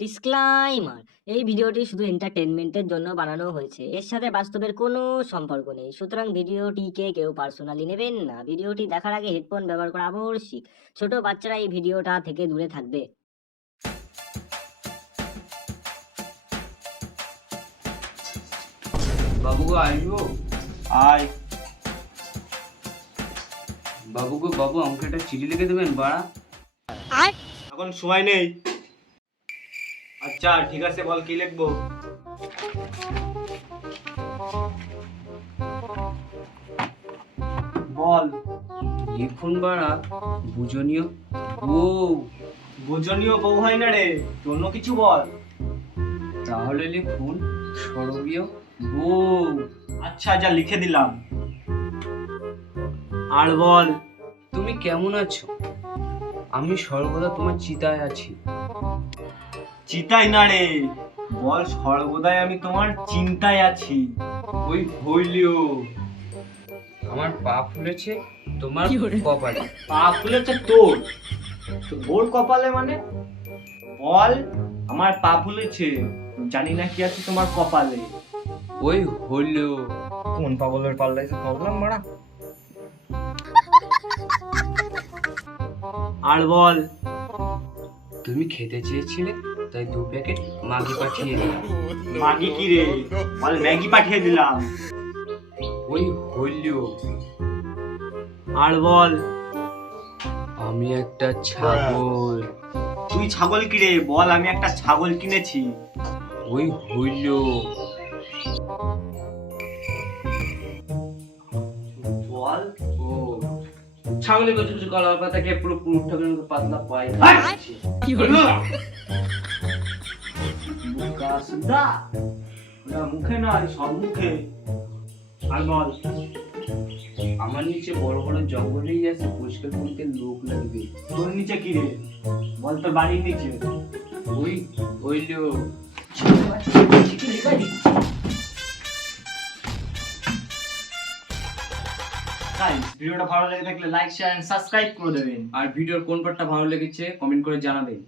Disclaimer, এই ভিডিওটি শুধু এন্টারটেনমেন্টের জন্য বানানো হয়েছে। এর সাথে বাস্তবের কোনো সম্পর্ক নেই, সুতরাং ভিডিওটিকে কেউ পার্সোনালি নেবেন না। ভিডিওটি দেখার আগে হেডফোন ব্যবহার করা আবশ্যিক। ছোট বাচ্চারা এই ভিডিওটা থেকে দূরে থাকবে। বাবু গো আইবো। আয়। বাবু গো বাবু, আমাকে একটা চিঠি লিখে দেবেন বাড়া। এখন সময় নেই। আচ্ছা ঠিক আছে, বল কি লিখবো। বল। লিখুন বাড়া, বুঝনীয় বউ। বোঝনীয় বউ হয় না রে, অন্য কিছু বল। তাহলে লিখুন স্বর্গীয় বউ। আচ্ছা যা লিখে দিলাম। আর বল। তুমি কেমন আছো? আমি সর্বদা তোমার চিতায় আছি। চিতাই না রে, বল সর্বদাই আমি তোমার চিন্তায় আছি। ওই হইলিও, আমার পা ফুলেছে তোমার কপালে। পা ফুলেছে তোর, তোর কপালে মানে? বল আমার পা ফুলেছে, জানি না কি আছে তোমার কপালে। ওই হইলো। কোন পাগলের পাল্লাইছে প্রবলেম মারা। আর বল। তুমি খেতে চেয়েছিলে তাই 2 প্যাকেট ম্যাগি পাঠিয়ে দিলাম। মাগি কি রে, বল ম্যাগি পাঠিয়ে দিলাম। ওই হইলো। আর বল। আমি একটা ছাগল। তুই ছাগল কি রে, বল আমি একটা ছাগল কিনেছি। ওই হইলো। বল। ও ছাগলের কিছু কিছু কলা পাতাকে পুরো পুরো ঠাকুরের মতো পাতলা পাই। কি হলো? মুখা সুদা, না মুখে না, সব মুখে। আর বল। আমার নিচে বড় বড় জঙ্গলেই আছে, পরিষ্কার করতে লোক লাগবে। তোর নিচে কি রে, বল তোর বাড়ির নিচে। ওই হইলো। গাইস, ভিডিওটা ভালো লেগে থাকলে লাইক শেয়ার এন্ড সাবস্ক্রাইব করে দেবেন। আর ভিডিওর কোন পার্টটা ভালো লেগেছে কমেন্ট করে জানাবেন।